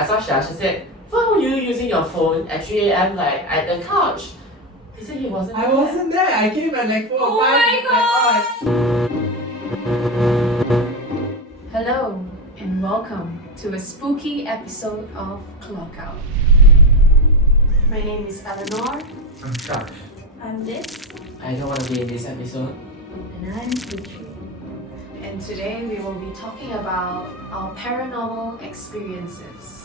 I saw Shah, she said, why were you using your phone at 3 a.m. like at the couch? He said he wasn't I there. wasn't there. I came at like 4 or 5. Oh my god! Like, Hello and welcome to a spooky episode of ClockOut. My name is Eleanor. I'm shocked. I'm Liz. I don't want to be in this episode. And I'm Putri. And today we will be talking about our paranormal experiences.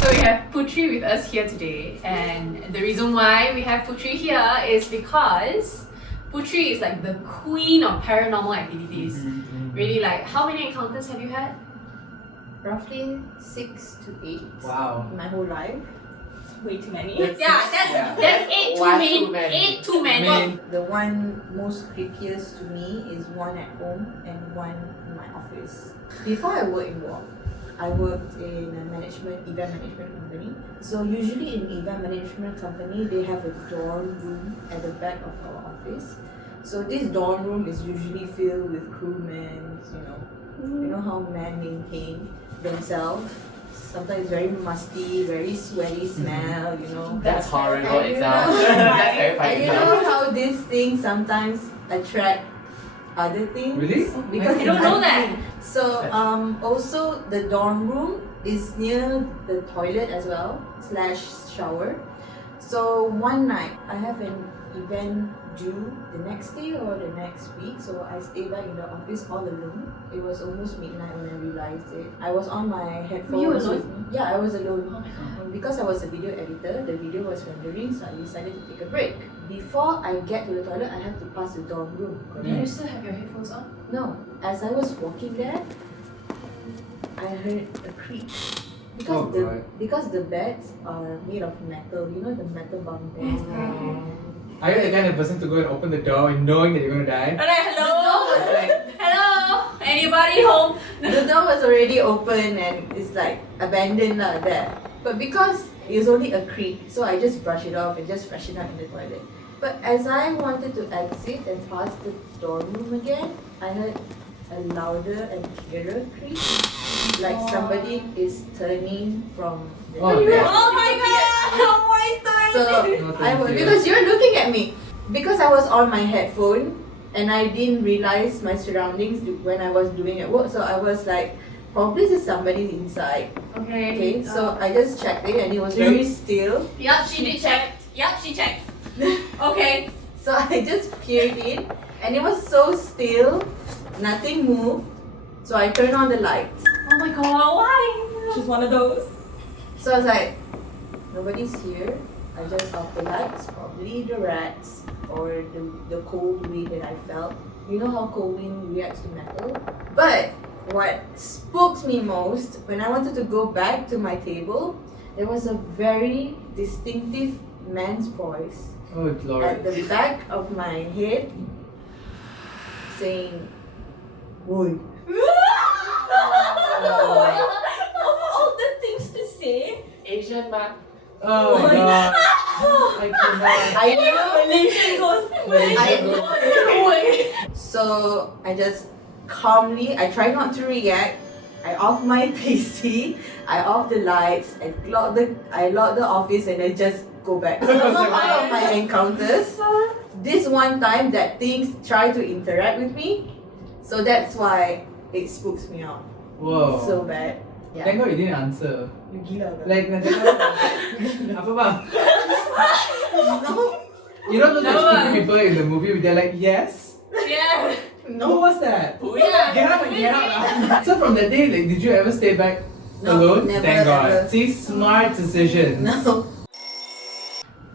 So we have Putri with us here today, and the reason why we have Putri here is because Putri is like the queen of paranormal activities. Really, like, how many encounters have you had? Roughly 6 to 8 Wow. in my whole life. It's way too many. That's 8 too One many. too many. 8 too many. I mean, The one most creepiest to me is one at home and one in my office. Before I worked in work, I worked in a event management company. So usually in event management company, they have a dorm room at the back of our office. So this dorm room is usually filled with crewmen, you know how men maintain themselves. Sometimes very musty, very sweaty smell, you know. That's horrible And you itself. know- That's terrifying And you itself. know how these things sometimes attract other things? Really? Because I don't know that. unclean. So also the dorm room is near the toilet as well / shower. So one night I have an event due the next day or the next week, so I stayed back in the office all alone. It was almost midnight when I realized it. I was on my headphones. Were you alone? with me. Yeah, I was alone. Oh my god. Because I was a video editor, the video was rendering, so I decided to take a break. Before I get to the toilet, I have to pass the dorm room. Did you still have your headphones on? No, as I was walking there, I heard a creak. Oh, God. Because the beds are made of metal, you know the metal bunk beds. Are you the kind of person to go and open the door and knowing that you're going to die? Hello? Hello? Anybody home? The door was already open and it's like abandoned there. But because it was only a creak, so I just brush it off and just freshen up in the toilet. But as I wanted to exit and pass the dorm room again, I heard a louder and clearer creak. Like somebody is turning from the Oh, left. Oh my god! Oh my god! So No, I thank was, you. because you're looking at me. Because I was on my headphone and I didn't realize my surroundings when I was doing at work. So I was like, probably there's somebody inside. Okay, so I just checked it and it was very still. Yup, she did check. Yup, she checked. Okay. So I just peered in and it was so still, nothing moved. So I turned on the lights. Oh my god, why? She's one of those. So I was like, nobody's here. I just off the lights, probably the rats or the cold wind that I felt. You know how cold wind reacts to metal? But what spooks me most, when I wanted to go back to my table, there was a very distinctive man's voice Oh, at Lord. the back of my head saying, "Oi." All the things to say. Asian ma. Oh, my God. I cannot. I knew. Malaysian goes. I So I just calmly, I try not to react. I off my PC, I off the lights, I lock the office and I just go back. So one of my encounters, this one time that things try to interact with me, so that's why it spooks me out Whoa. so bad. Thank Yeah. God you didn't answer. You gila ke? Like, nanti apa bang? No, You know those like, No. stupid people in the movie where they're like, yes? Yeah. Who no, was that? Yeah. Get up and get out. So from that day, like, did you ever stay back No, alone? never, Thank God. ever. See, smart decisions. no.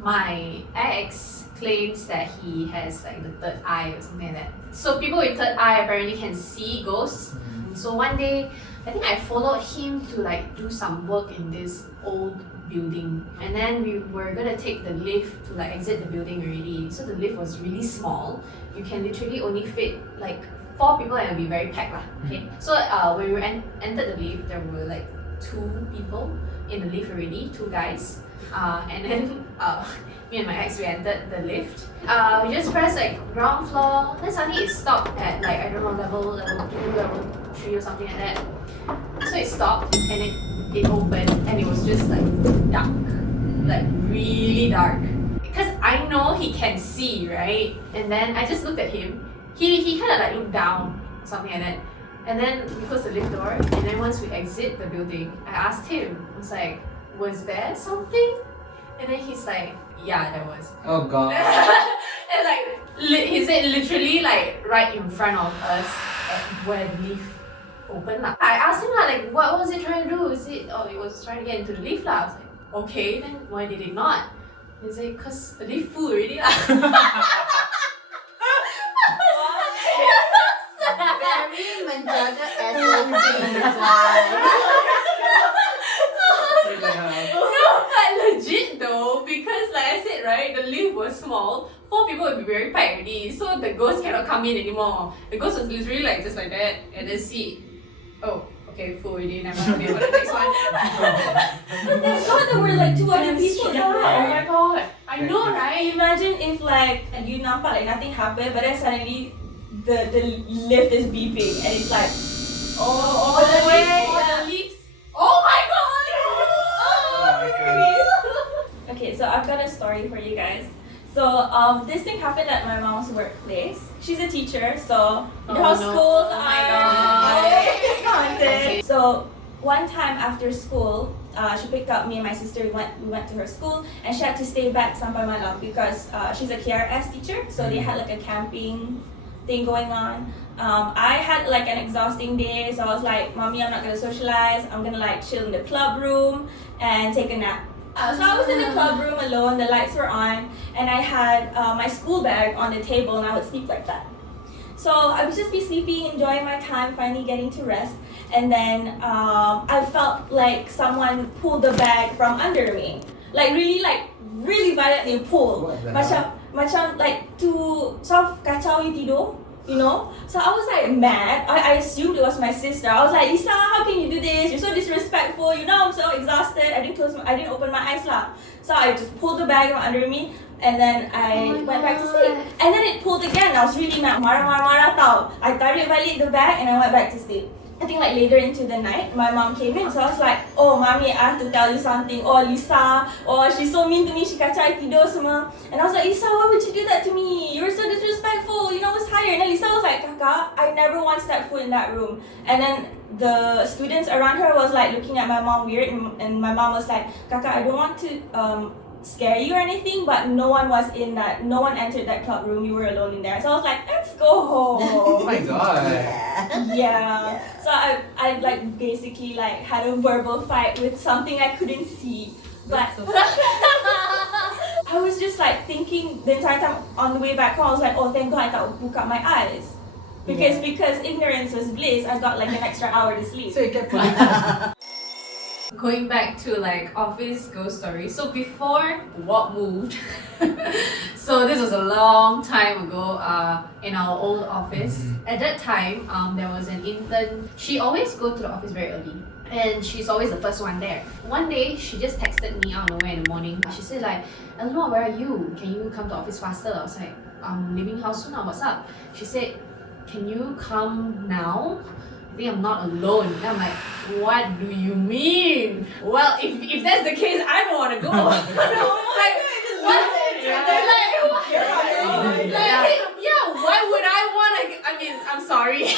My ex claims that he has like the third eye or something like that. So people with third eye apparently can see ghosts. So one day, I think I followed him to like do some work in this old building, and then we were gonna take the lift to like exit the building already. So the lift was really small. You can literally only fit like 4 people and it'll be very packed lah. Okay. So when we entered the lift, there were like 2 people in the lift already, 2 guys. And then me and my ex, we entered the lift. We just pressed like ground floor, then suddenly it stopped at like, I don't know, level 2, level 3 or something like that. So it stopped and it opened, and just like dark, like really dark. Because I know he can see, right? And then I just looked at him. He kind of like looked down, something like that. And then we closed the lift door. And then once we exit the building, I asked him, I was like, was there something? And then he's like, yeah, there was. Oh god. And like, he said literally like right in front of us at where the lift opened. Lah. I asked him like, what was it trying to do? It was trying to get into the lift. Lah. I was like, okay, then why did it not? He said, because the lift full already. Lah. Very menjaga SOP No, like legit though, because like I said, right, the lift was small. 4 people would be very packed already, so the ghost cannot come in anymore. The ghost was literally like just like that, and then see, oh, okay, full already. Never mind, for the next one. But thank God there were like 2 other people Oh there. my god. I know, right? Imagine if like you nampak like nothing happened, but then suddenly the lift is beeping and it's like, Oh, the lift, the lift. Oh my god! Okay, so I've got a story for you guys. So this thing happened at my mom's workplace. She's a teacher, so you know how Oh, no. schools Oh my are God. haunted. So one time after school, she picked up me and my sister. We went to her school, and she had to stay back sampai malam because she's a KRS teacher. So they had like a camping thing going on. I had like an exhausting day, so I was like, Mommy, I'm not gonna socialize. I'm gonna like chill in the club room and take a nap. So I was in the club room alone, the lights were on, and I had my school bag on the table, and I would sleep like that. So I would just be sleeping, enjoying my time, finally getting to rest, and then I felt like someone pulled the bag from under me. Like really violently pulled. What the Macam like to sort of kacau you tidur, you know? So I was like mad. I assumed it was my sister. I was like, Lisa, how can you do this? You're so disrespectful. You know, I'm so exhausted. I didn't open my eyes lah. So I just pulled the bag from under me, and then I went back to sleep. And then it pulled again. I was really mad. Marah tau. I tarik balik the bag and I went back to sleep. I think like later into the night, my mom came in, so I was like, oh mommy, I have to tell you something. Oh Lisa, oh she's so mean to me, she kacau I tidur semua. And I was like, Lisa, why would you do that to me? You were so disrespectful, you know I was tired. And then Lisa was like, Kakak, I never once stepped foot in that room. And then the students around her was like looking at my mom weird, and my mom was like, Kakak, I don't want to scare you or anything, but no one entered that club room. You were alone in there. So I was like, let's go home. Oh my god. Yeah. So I like basically like had a verbal fight with something I couldn't see. But I was just like thinking the entire time on the way back home, I was like, oh thank God I tak buka my eyes. Because ignorance was bliss, I got like an extra hour to sleep. So you kept pulling. Going back to like office ghost stories. So before what moved, so this was a long time ago in our old office. At that time, there was an intern. She always go to the office very early, and she's always the first one there. One day, she just texted me out of nowhere in the morning. She said like, Eleanor, where are you? Can you come to office faster? I was like, I'm leaving house soon now, what's up? She said, can you come now? I think I'm not alone. And I'm like, what do you mean? Well, if that's the case, I don't want to go. Like, what? Yeah, why would I want to? I mean, I'm sorry.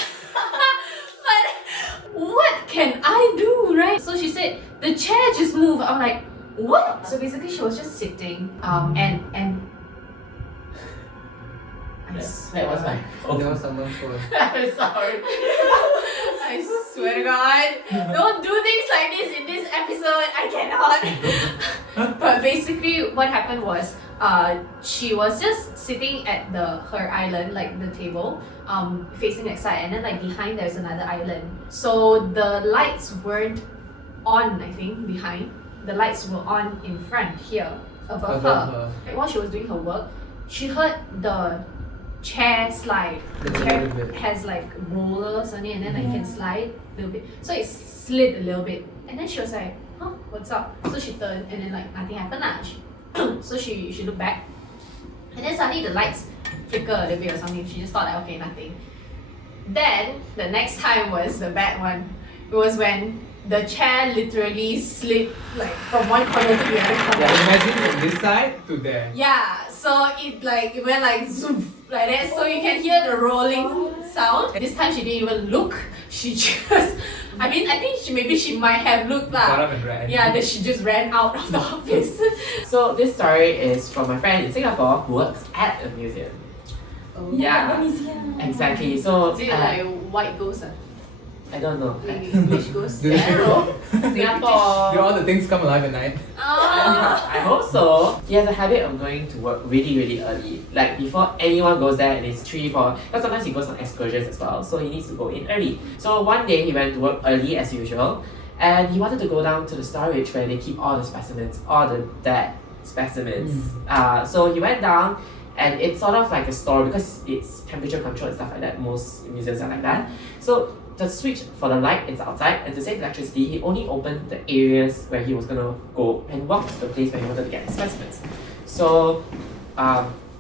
But what can I do, right? So she said, the chair just moved. I'm like, what? So basically, she was just sitting and That was my fault. That was someone's fault. I'm sorry. I swear to God, don't do things like this in this episode. I cannot. But basically, what happened was, she was just sitting at her island, like the table, facing that side, and then like behind there's another island. So the lights weren't on. I think behind the lights were on in front here above her. While she was doing her work, she heard the chair slide. The chair has like rollers on it, and then like can slide a little bit. So it slid a little bit, and then she was like, "Huh, what's up?" So she turned, and then like nothing happened lah. So she looked back, and then suddenly the lights flicker a little bit or something. She just thought like, okay, nothing. Then the next time was the bad one. It was when the chair literally slid like from one corner to the other corner. Yeah, imagine from this side to there. Yeah, so it went like zoom like that, so you can hear the rolling sound. This time she didn't even look. She just, I think she might have looked Got lah. up and ran. Yeah, then she just ran out of the office. So this story is from my friend in Singapore who works at a museum. Oh, Yeah. Let me see. Exactly. So Is it like white ghost? I don't know. Which ghost? Do they- Arrow? Singapore. Do all the things come alive at night? Oh. I hope so. He has a habit of going to work really, really early. Like before anyone goes there and it's 3, 4. Because sometimes he goes on excursions as well, so he needs to go in early. So one day he went to work early as usual, and he wanted to go down to the storage where they keep all the specimens, all the dead specimens. So he went down, and it's sort of like a store because it's temperature controlled and stuff like that. Most museums are like that. So the switch for the light is outside, and to save electricity, he only opened the areas where he was gonna go and walk to the place where he wanted to get the specimens. So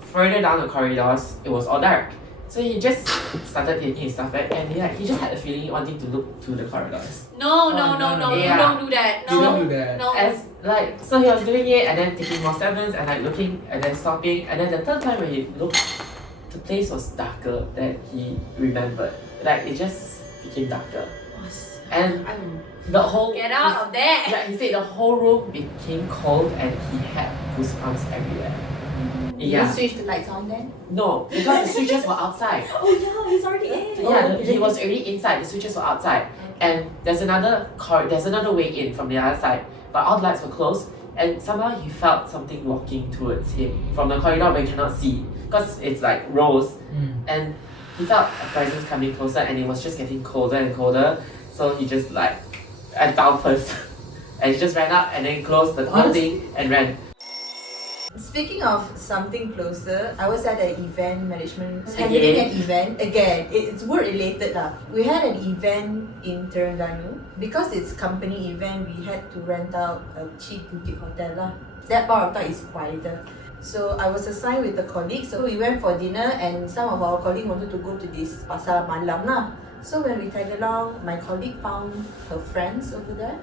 further down the corridors, it was all dark. So he just started taking his stuff back, and he just had a feeling wanting to look through the corridors. No, no. you Yeah. don't do that. You No, don't do that. no. So he was doing it and then taking more sevens and like looking and then stopping, and then the third time when he looked, the place was darker than he remembered. Like it just became darker. And the whole Get out of there. Yeah, he said the whole room became cold and he had goosebumps everywhere. You Yeah. switch the lights on then? No, because the switches were outside. Oh yeah, he's already in. Yeah, he was already inside. The switches were outside, and there's another way in from the other side, but all the lights were closed. And somehow he felt something walking towards him from the corridor where he cannot see, because it's like rows, and he felt a presence coming closer, and it was just getting colder and colder. So he just like, down first, and he just ran up and then closed the whole thing and ran. Speaking of something closer, I was at an event management, Again? handling an event. Again, it's work related lah. We had an event in Terengganu. Because it's company event, we had to rent out a cheap boutique hotel lah. That part of time is quieter. So I was assigned with a colleague, so we went for dinner and some of our colleagues wanted to go to this pasar malam lah. So when we tag along, my colleague found her friends over there.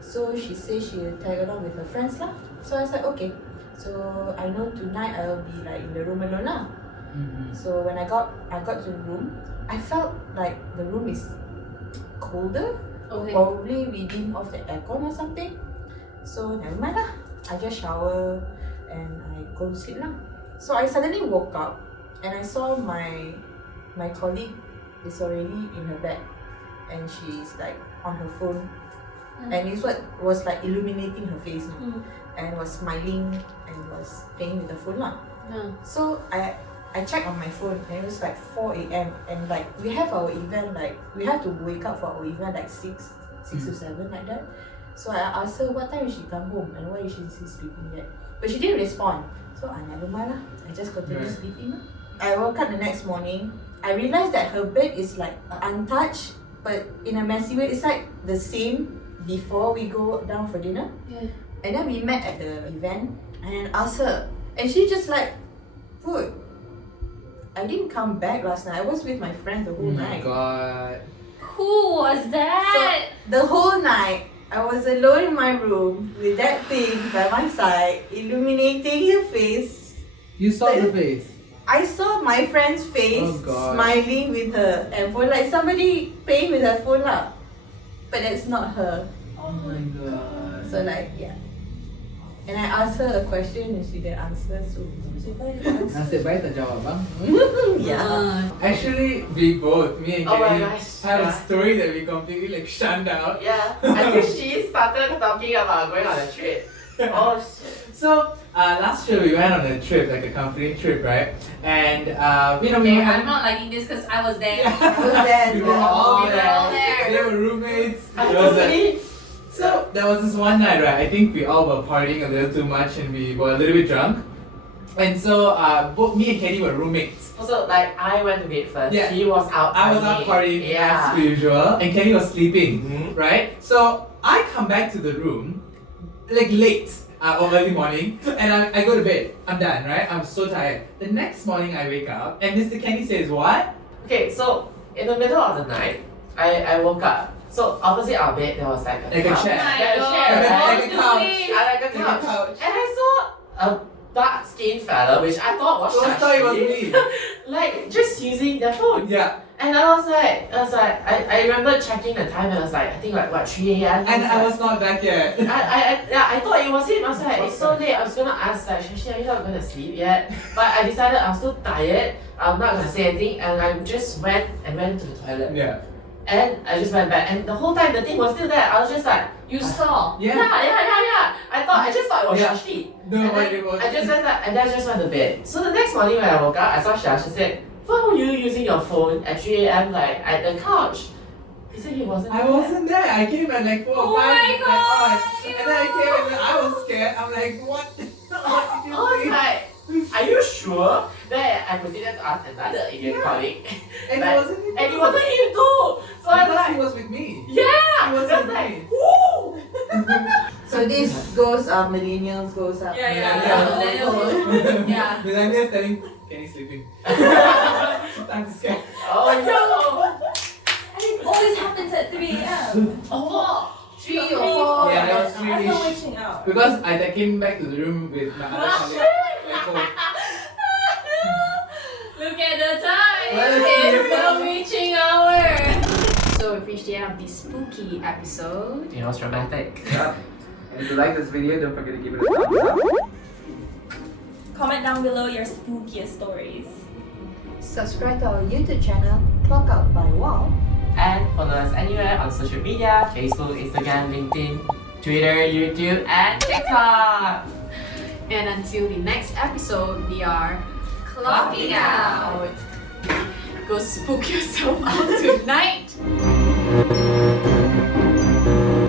So she said she will tag along with her friends lah. So I said okay. So I know tonight I'll be like in the room alone lah. So when I got to the room, I felt like the room is colder. Okay. Probably we didn't off the aircon or something. So never mind lah. I just shower and I go to sleep lah. So I suddenly woke up and I saw my colleague is already in her bed and she's like on her phone. And it was like illuminating her face now. And was smiling and was playing with the phone lah. So I checked on my phone and it was like 4 a.m. and like we have our event, like we have to wake up for our event like 6 to 7 like that. So I asked her what time will she come home and why is she still sleeping yet. But she didn't respond. So I never mind lah. I just continued sleeping lah. I woke up the next morning. I realized that her bed is like untouched but in a messy way. It's like the same before we go down for dinner. Yeah. And then we met at the event and I asked her and she just like, Put, I didn't come back last night. I was with my friends the whole Oh my night. god. Who was that? The whole night I was alone in my room with that thing by my side, illuminating her face. You saw the face. I saw my friend's face Oh God. smiling with her and phone, like somebody playing with her phone lah. But that's not her. Oh my god. So like yeah. And I asked her a question and she didn't answer, so Nasib baik tak jawab bang. yeah. Actually, we both, me and Oh my Kenny, gosh, have a yeah. story that we completely like shunned out. Yeah, I think she started talking about going on a trip. Oh shit. So last year we went on a trip, like a company trip, right? And we Okay, were I'm not liking this because I was there. I was there as we were well. all We were all there. They were roommates. I There was like- totally. So there was this one night, right? I think we all were partying a little too much and we were a little bit drunk. And so both me and Kenny were roommates. Also, like I went to bed first. Yeah. He was out. I was out partying Yeah. as usual, and Kenny was sleeping, Mhm. right? So I come back to the room, like late or early morning, and I go to bed. I'm done, right? I'm so tired. The next morning I wake up, and Mr. Kenny says, "What?" Okay, so in the middle of the night, I woke up So opposite our bed there was like a Like a couch. chair. Yeah, a chair, Like right? a couch. Like a Like a couch. couch. And I saw a dark skinned fella, which I thought was I thought it was Shashi, me. like just using their phone. Yeah. And I was like, I remember checking the time and I was like, I think like what 3 a.m. And I was not back yet. I thought it was him. I was like, it's so late. I was gonna ask like, Shashi, are you not gonna sleep yet? But I decided I was too tired. I'm not gonna say anything, and I just went to the toilet. Yeah. And I just went back, and the whole time the thing was still there. I was just like, You saw. Yeah. I just thought it was Yeah. Shashi. No, And but then it was. I just went back, and then I just went to bed. So the next morning when I woke up, I saw Shashi said, why were you using your phone at 3 a.m. like at the couch? He said he wasn't I there. wasn't there. I came at like 4 or 5. Oh my like, God, and then I came and then I was scared. I'm like, what? What did I you was say? like, are you sure? Then I proceeded to ask another Indian colleague. And Like, it wasn't him. And it wasn't him too! So I was Because he like, was with me. yeah! He was Just with like, me. woo! So this goes millennials goes up. Yeah. Millennials telling Kenny sleeping. Time to scare. Oh no! And it always happens at 3 a.m. Oh, 3 or 4. Yeah, that was After 3-ish. witching out. Because I came back to the room with my other colleague. Like, oh, Look at the time. Well, It's it's the reaching hour. So we've reached the end of this spooky episode. it was dramatic. yeah. And if you like this video, don't forget to give it a thumbs up. Comment down below your spookiest stories. Subscribe to our YouTube channel, ClockOut by Wow. And follow us anywhere on social media, Facebook, Instagram, LinkedIn, Twitter, YouTube, and TikTok. And until the next episode, we are clocking out. Go spook yourself out tonight.